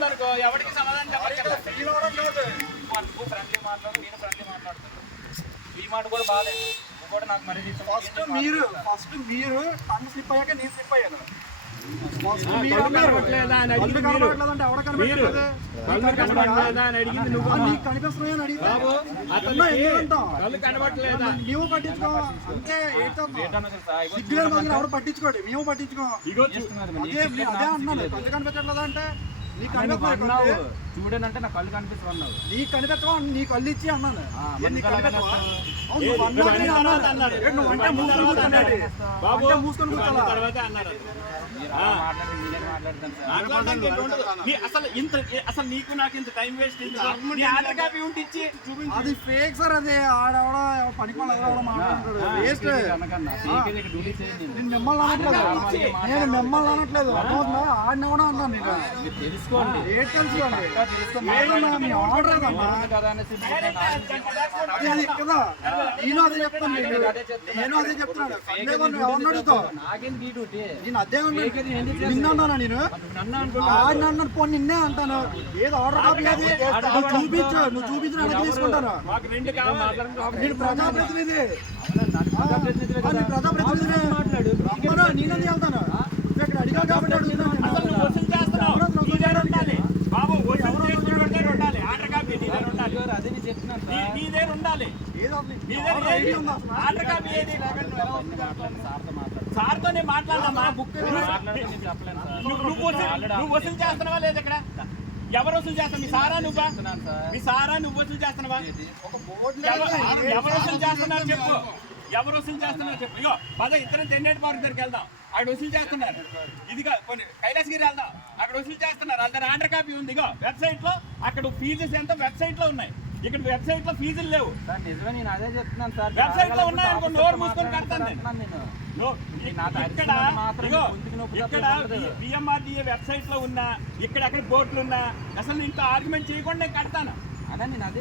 అవుతుంది అనుకో, ఎవరికి సమాధానం చెప్పలేదు. నువ్వు ఫ్రెండ్లీ మాట్లాడు, నేను ఫ్రెండ్లీ మాట్లాడుతున్నాను. ఈ మాట కూడా బాగాలేదు. నువ్వు కూడా నాకు మరీ ఫస్ట్ మీరు టంగ్ స్లిప్ అయ్యాక నేను స్లిప్ అయ్యాను. నీకు కనిపిస్తున్నాయని అడిగితే మేము పట్టించుకో అంటే ఎవరు పట్టించుకోండి, మేము పట్టించుకో. అదే అన్నాను, కళ్ళు కనిపించట్లేదా అంటే నీకు కనిపిస్తున్నాయి చూడనంటే నా కళ్ళు కనిపిస్తున్నావు. నీకు కనిపించవా, నీ కళ్ళు ఇచ్చి అన్నాను. మూసుకొని కూర్చోాలి. అసలు నీకు నాకు ఇంత టైం వేస్ట్. అది ఫేక్ సార్. అది ఆడెవడో పనికోవాలి వేస్ట్. నేను మిమ్మల్ని అనట్లేదు, ఆడినవడా అన్నాను. నేను తెలుసుకోండి, తెలుసుకోండి. అది కదా నేను అదే చెప్తాను. నేను అదే చెప్తున్నాను. ఎవరిని అడుగుతావు? నేను అదే నిన్న అన్నానా? నేను ఆడిన అన్నాను. పోనీ నిన్నే అంటాను. ఏది ఆర్డర్ కాపీ అది నువ్వు చూపించు అడిగి తీసుకుంటాను. నేను ప్రజాప్రతినిధి, నేనది వెళ్తాను. ఇక్కడ అడిగా కాబట్టి అడుగుతున్నాను. సార్తోనే మాట్లాడమ్మా. నువ్వు వసూలు చేస్తున్నావా లేదా? ఇక్కడ ఎవరు వసూలు చేస్తావు? మీ సారా నువ్వా? మీ సారా నువ్వు వసూలు చేస్తున్నావా? ఎవరు వసూలు చేస్తున్నారు చెప్పు. ఎవరు వసూలు చేస్తున్నారు చెప్పు. ఇగో పద ఇద్దరం తెన్నేటి పార్క్ దగ్గరికి వెళ్దాం. అక్కడ వసూలు చేస్తున్నారు. ఇదిగా కొన్ని కైలాసగిరి వెళ్దాం, అక్కడ వసూలు చేస్తున్నారు. అందరు ఆర్డర్ కాపీ ఉంది. ఇగో వెబ్సైట్ లో అక్కడ ఫీజెస్ ఎంత వెబ్సైట్ లో ఉన్నాయి. ఇక్కడ వెబ్సైట్ లో ఫీజులు లేవు. నిజమే, నేను అదే చెప్తున్నాను సార్. వెబ్సైట్ లో ఉన్నాయనుకో నోరు మూసుకొని కడతాను నేను. ఇక్కడ బిఎంఆర్డీఏ వెబ్సైట్ లో ఉన్నా, ఇక్కడ బోర్డులు ఉన్నా, అసలు ఇంట్లో ఆర్గ్యుమెంట్ చేయకుండా నేను కడతాను. అదే నేను అదే